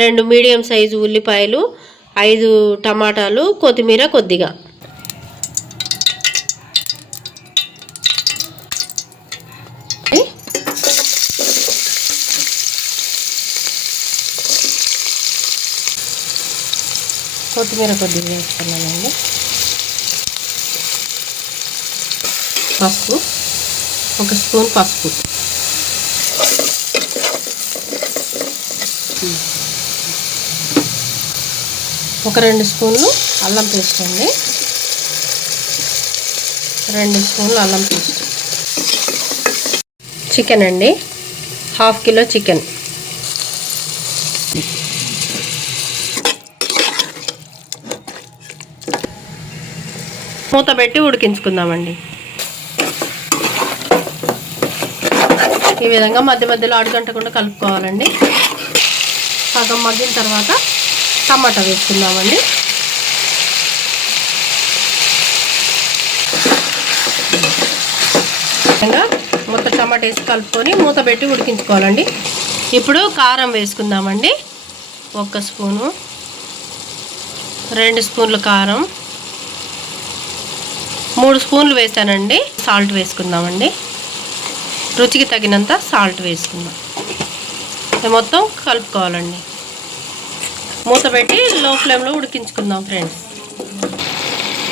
2 medium size ఉల్లిపాయలు, 5 టమాటాలు, కొత్తిమీర కొద్దిగా. కొత్తిమీర కొద్దిగా వేసుకున్నానండి. పసుపు, 1 స్పూన్ పసుపు, ఒక 2 స్పూన్లు అల్లం పేస్ట్ అండి. 2 స్పూన్లు అల్లం పేస్ట్. చికెన్ అండి, 1/2 కిలో చికెన్. మూత పెట్టి ఉడికించుకుందామండి. ఈ విధంగా మధ్య మధ్యలో అడుగంటకుండా కలుపుకోవాలండి. సగం మగ్గిన తర్వాత టమాటా వేసుకుందామండి. విధంగా మొత్తం టమాటా వేసి కలుపుకొని మూత పెట్టి ఉడికించుకోవాలండి. ఇప్పుడు కారం వేసుకుందామండి. 1 స్పూను, 2 స్పూన్లు కారం, 3 స్పూన్లు వేసానండి. సాల్ట్ వేసుకుందామండి. రుచికి తగినంత సాల్ట్ వేసుకుందాం. మొత్తం కలుపుకోవాలండి. మూత పెట్టి లో ఫ్లేమ్లో ఉడికించుకుందాం ఫ్రెండ్స్.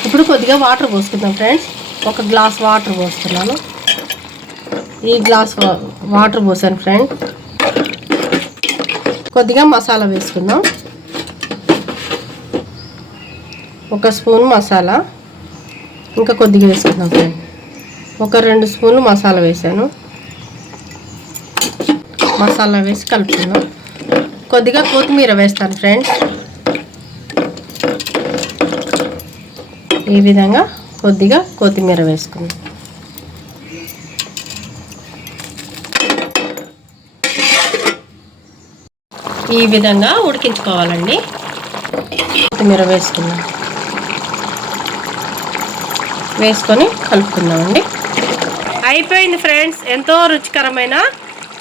ఇప్పుడు కొద్దిగా వాటర్ పోసుకుందాం ఫ్రెండ్స్. 1 గ్లాస్ వాటర్ పోస్తున్నాను. ఈ గ్లాస్ వాటర్ పోసాను ఫ్రెండ్స్. కొద్దిగా మసాలా వేసుకుందాం. 1 స్పూన్ మసాలా, ఇంకా కొద్దిగా వేసుకుందాం ఫ్రెండ్. 2 స్పూన్లు మసాలా వేసాను. మసాలా వేసి కలుపుకుందాం. కొద్దిగా కొత్తిమీర వేస్తాను ఫ్రెండ్స్. ఈ విధంగా కొద్దిగా కొత్తిమీర వేసుకుందాం. ఈ విధంగా ఉడికించుకోవాలండి. కొత్తిమీర వేసుకుందాం. వేసుకొని కలుపుకుందామండి. అయిపోయింది ఫ్రెండ్స్. ఎంతో రుచికరమైన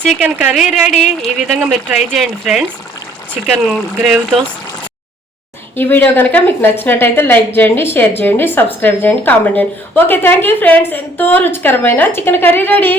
చికెన్ కర్రీ రెడీ. ఈ విధంగా మీరు ట్రై చేయండి ఫ్రెండ్స్, చికెన్ గ్రేవీతో. ఈ వీడియో కనుక మీకు నచ్చినట్టయితే లైక్ చేయండి, షేర్ చేయండి, సబ్స్క్రైబ్ చేయండి, కామెంట్ చేయండి. Okay, thank you friends. ఎంతో రుచికరమైన చికెన్ కర్రీ రెడీ.